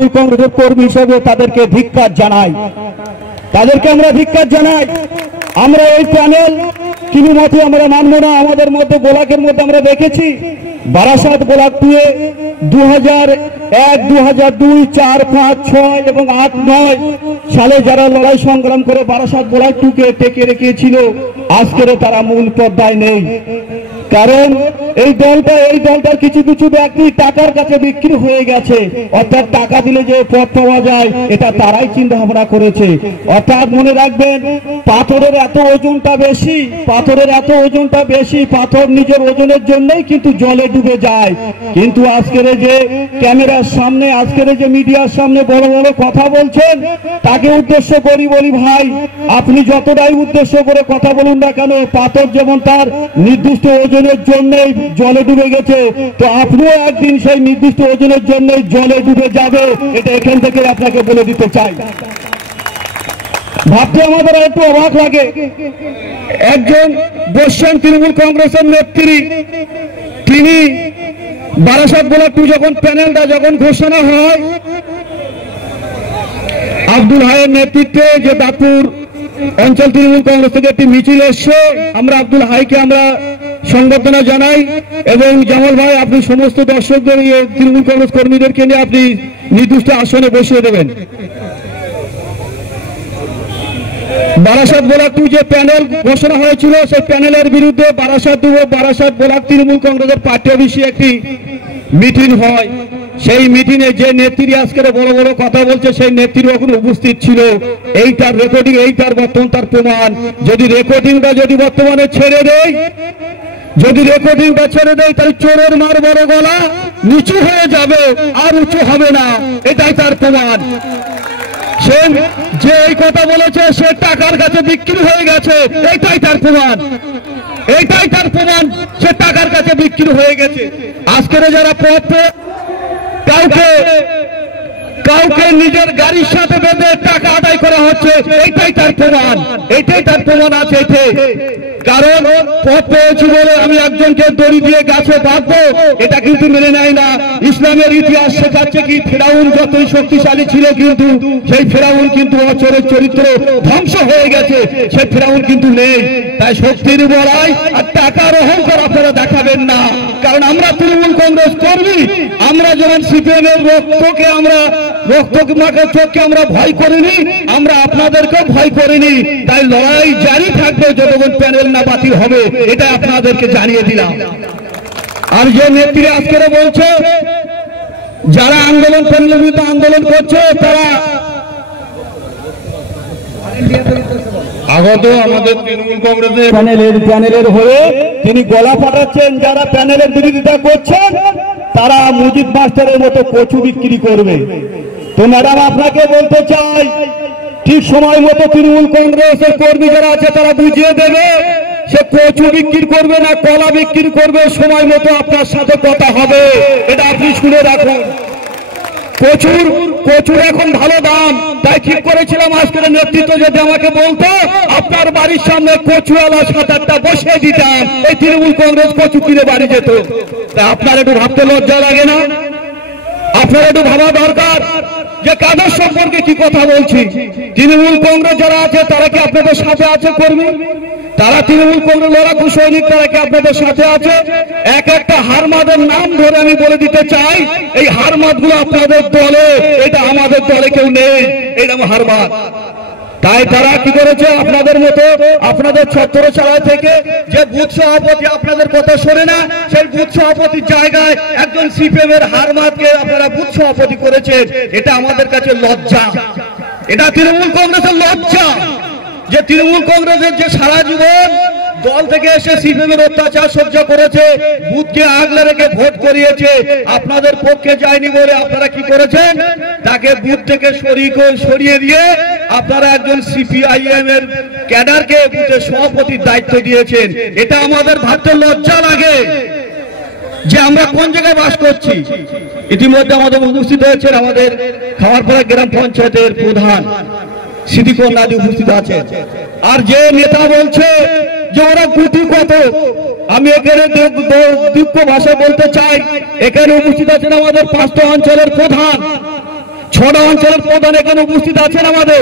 কংগ্রেসের কর্মী হিসেবে তাদেরকে ধিক্কার জানাই, আমরা এই প্যানেল কোনো মতে আমরা মানব না। আমাদের মধ্যে ব্লকের মধ্যে আমরা দেখেছি বারাসাত ব্লক 2-এ 2001, 2002, 4, 5, 6 এবং 8, 9 সালে যারা লড়াই সংগ্রাম করে বারাসাত ব্লক 2-কে টেকে রেখেছিল, আজকের তারা মূল পর্দায় নেই। কারণ এই দলটার কিছু কিছু ব্যক্তি টাকার কাছে বিক্রি হয়ে গেছে। অর্থাৎ টাকা দিলে যে পথ পাওয়া যায়, এটা তারাই চিন্তা ভাবনা করেছে। অর্থাৎ মনে রাখবেন, পাথরের এত ওজনটা বেশি, পাথর নিজের ওজনের জন্যই কিন্তু জলে ডুবে যায়। কিন্তু আজকের যে ক্যামেরার সামনে, আজকের যে মিডিয়ার সামনে বড় বড় কথা বলছেন, তাকে উদ্দেশ্য করি বলি, ভাই আপনি যতটাই উদ্দেশ্য করে কথা বলুন না কেন, পাথর যেমন তার নির্দিষ্ট ওজনের জন্যই জলে ডুবে গেছে, তো আপনিও একদিন সেই নির্দিষ্ট ওজনের জন্য জলে ডুবে যাবে। এটা এখান থেকে আপনাকে বলে দিতে চাই। ভাবতে আমাদের একটু অবাক লাগে, একজন বর্ষণ তৃণমূল কংগ্রেসের নেত্রী, তিনি বারাসাত ব্লক 2 যখন প্যানেলটা ঘোষণা হয়, আব্দুল হাইয়ের নেতৃত্বে যে দাপুর অঞ্চল তৃণমূল কংগ্রেস থেকে একটি মিছিল এসছে, আমরা আব্দুল হাইকে আমরা সংবর্ধনা জানাই। এবং জামাল ভাই, আপনি সমস্ত দর্শকদের, তৃণমূল কংগ্রেস কর্মীদেরকে নিয়ে আপনি নির্দিষ্ট আসনে বসিয়ে দেবেন। বারাসাত ব্লক 2 যে প্যানেল ঘোষণা হয়েছিল, সেই প্যানেলের বিরুদ্ধে বারাসাত ব্লক তৃণমূল কংগ্রেসের পার্টি অফিসে একটি মিটিং হয়। সেই মিটিংয়ে যে নেত্রী আজকের বড় বড় কথা বলছে, সেই নেত্রী এখন উপস্থিত ছিল। এইটার রেকর্ডিং, এইটার বর্তমান তার প্রমাণ। যদি রেকর্ডিংটা বর্তমানে ছেড়ে দেয়, তাহলে চোরের মার বড় গলা নিচু হয়ে যাবে, আর উঁচু হবে না। এটাই তার প্রমাণ। সে যে এই কথা বলেছে, সে টাকার কাছে বিক্রি হয়ে গেছে। এটাই তার প্রমাণ, সে টাকার কাছে বিক্রি হয়ে গেছে। আজকের যারা কাউকে নিজের গাড়ির সাথে বেঁধে টাকা আদায় করা হচ্ছে, এইটাই তার প্রমাণ আছে। কারণ পথ পেয়েছি বলে আমি একজনকে দড়ি দিয়ে গাছে বাঁধবো, এটা কিন্তু মেনে নেয় না। ইসলামের ইতিহাস শেখাচ্ছে কি, ফেরাউন যতই শক্তিশালী ছিল, কিন্তু সেই ফেরাউন কিন্তু অচরের চরিত্র ধ্বংস হয়ে গেছে, সেই ফেরাউন কিন্তু নেই। তাই শক্তির বড়াই আর টাকার অহংকার আপনারা দেখাবেন না। কারণ আমরা তৃণমূল কংগ্রেস কর্মী, আমরা যেমন সিপিএম এর চোখকে আমরা ভয় করিনি, আমরা আপনাদেরকেও ভয় করিনি। তাই লড়াই জারি থাকবে যতক্ষণ প্যানেল না বাতিল হবে, এটা আপনাদেরকে জানিয়ে দিলাম। আর যে নেত্রী আজকে বলছে, যারা আন্দোলন করছে, তারা আগত আমাদের তৃণমূল কংগ্রেসের প্যানেলের হয়ে তিনি গলা ফাটাচ্ছেন। যারা প্যানেলের বিরোধিতা করছেন, তারা মুজিব মাস্টারের মতো কচু বিক্রি করবে। তো ম্যাডাম, আপনাকে বলতে চাই, ঠিক সময় মতো তৃণমূল কংগ্রেসের কর্মী যারা আছে, তারা বুঝিয়ে দেবে সে কচু বিক্রি করবে না কলা বিক্রি করবে। সময় মতো আপনার সাথে কথা হবে, এটা আপনি শুনে রাখুন। কচুর এখন ভালো দাম, তাই ঠিক করেছিলাম আজকের নেতৃত্ব যদি আমাকে বলতো আপনার বাড়ির সামনে কচুওয়ালা 7-8টা বসে দিতাম, এই তৃণমূল কংগ্রেস কচু কিনে বাড়ি যেত। তা আপনার একটু ভাবতে লজ্জা লাগে না? আপনার একটু ভাবা দরকার যে কাদের সম্পর্কে কি কথা বলছি। তৃণমূল কংগ্রেস যারা আছে, তারা কি আপনাদের সাথে আছে কর্মী? তারা তৃণমূল কংগ্রেস লড়াকু সৈনিক, তারা কি আপনাদের সাথে আছে? একটা হারমাদের নাম ধরে আমি বলে দিতে চাই, এই হারমাদ গুলো আপনাদের দলে, এটা আমাদের দলে কেউ নেই, এটা হারমাদ। তাই তারা কি করেছে, আপনাদের মতো আপনাদের ছত্রছায়া থেকে যে বুথ সভাপতি আপনাদের কথা শোনে না, সেই বুথ সভাপতির জায়গায় একজন সিপিএম এর হারমাদকে আপনারা বুথ সভাপতি করেছেন। এটা আমাদের কাছে লজ্জা, এটা তৃণমূল কংগ্রেসের লজ্জা। যে তৃণমূল কংগ্রেসের যে সারা জীবন দল থেকে এসে সিপিএম এর অত্যাচার সহ্য করেছে, বুথকে আগলে রেখে ভোট করিয়েছে, আপনাদের পক্ষে যায়নি বলে আপনারা কি করেছেন, তাকে বুথ থেকে সরিয়ে দিয়ে আপনারা একজন সিপিআইএম এর ক্যাডারকে বুথের সভাপতির দায়িত্ব দিয়েছেন। এটা আমাদের ভাবতে লজ্জা লাগে যে আমরা কোন জায়গায় বাস করছি। ইতিমধ্যে আমাদের উপস্থিত হয়েছেন আমাদের খামারপাড়া গ্রাম পঞ্চায়েতের প্রধান সিদ্দিকুল্লাহ উপস্থিত আছেন। আর যে নেতা বলছে যে ওরা গুটি কত, আমি এখানে দুঃখ ভাষায় বলতে চাই, এখানে উপস্থিত আছেন আমাদের 5টা অঞ্চলের প্রধান, 6টা অঞ্চলের প্রধান এখানে উপস্থিত আছেন, আমাদের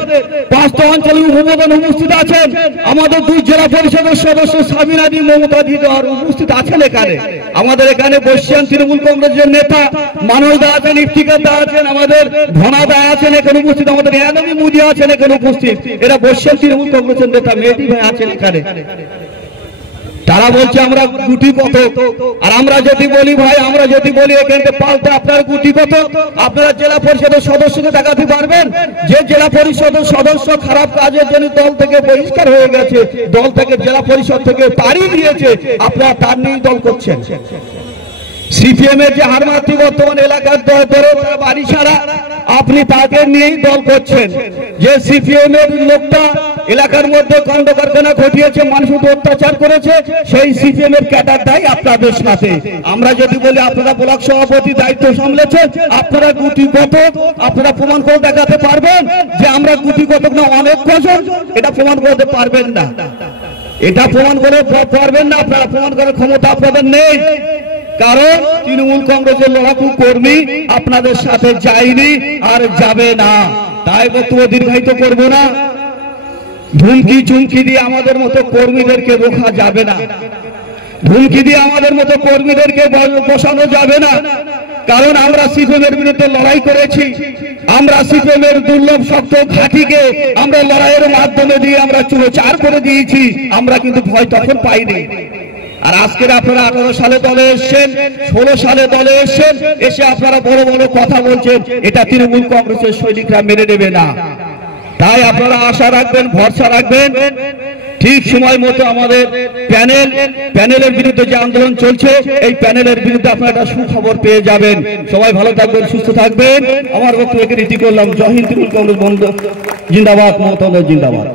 5টা অঞ্চলের উপপ্রধান উপস্থিত আছেন, আমাদের 2 জেলা পরিষদের সদস্য সাবিনাদি মমতাদি উপস্থিত আছেন এখানে। আমাদের এখানে বসছেন তৃণমূল কংগ্রেসের নেতা মানস দা আছেন, ইফতিকার দা আছেন, আমাদের ধনা দা আছেন এখানে উপস্থিত, আমাদের এনামি মুদি আছেন এখানে উপস্থিত। এরা বসছেন তৃণমূল কংগ্রেসের নেতা মেহেদী ভাই আছেন এখানে। তারা বলছে আমরা গুটি কত, আর আমরা যদি বলি ভাই, আমরা যদি বলি এখানে পাল্টা আপনার গুটি কত, আপনারা জেলা পরিষদের সদস্যকে দেখাতে পারবেন? যে জেলা পরিষদের সদস্য খারাপ কাজের জন্য দল থেকে বহিষ্কার হয়ে গেছে, দল থেকে জেলা পরিষদ থেকে তাড়িয়ে দিয়েছে, আপনারা তার নিয়েই দল করছেন। সিপিএম এর যে হারমাত্রি বর্তমান এলাকার ধরে বাড়ি ছাড়া, আপনি তাকে নিয়েই দল করছেন। যে সিপিএম এর লোকটা এলাকার মধ্যে কাণ্ড কারখানা ঘটিয়েছে, মানুষ অত্যাচার করেছে, সেই সিপিএম এর ক্যাডারটাই আপনাদের সাথে। আমরা যদি বলি আপনারা ব্লক সভাপতি দায়িত্ব সামলেছেন, আপনারা গুটি কত, আপনারা প্রমাণ করে দেখাতে পারবেন যে আমরা গুটি কত না অনেক কজন? এটা প্রমাণ করতে পারবেন না, এটা প্রমাণ করে পারবেন না, আপনারা প্রমাণ করার ক্ষমতা আপনাদের নেই। কারণ তৃণমূল কংগ্রেসের লড়াকু কর্মী আপনাদের সাথে যায়নি আর যাবে না। তাই বক্তব্য দীর্ঘায়িত করব না। ধুমকি চুমকি দিয়ে আমাদের মতো কর্মীদেরকে রোখা যাবে না, ধুমকি দিয়ে আমাদের মতো কর্মীদেরকে বসানো যাবে না। কারণ আমরা সিপিএম এর বিরুদ্ধে লড়াই করেছি, আমরা সিপিএম এর দুর্লভ শক্ত ঘাঁটিকে আমরা লড়াইয়ের মাধ্যমে দিয়ে আমরা চুরোচার করে দিয়েছি, আমরা কিন্তু ভয় তখন পাইনি। আর আজকের আপনারা 18 সালে দলে এসেছেন, 16 সালে দলে এসেছেন, এসে আপনারা বড় বড় কথা বলছেন, এটা তৃণমূল কংগ্রেসের সৈনিকরা মেনে নেবে না। তাই আপনারা আশা রাখবেন, ভরসা রাখবেন, ঠিক সময় মতো আমাদের প্যানেলের বিরুদ্ধে যে আন্দোলন চলছে, এই প্যানেলের বিরুদ্ধে আপনারা একটা সুখবর পেয়ে যাবেন। সবাই ভালো থাকবেন, সুস্থ থাকবেন। আমার বক্তব্যকে রীতি করলাম। জয় হিন্দ, তৃণমূল কংগ্রেস বন্ধ জিন্দাবাদ, মমতা জিন্দাবাদ।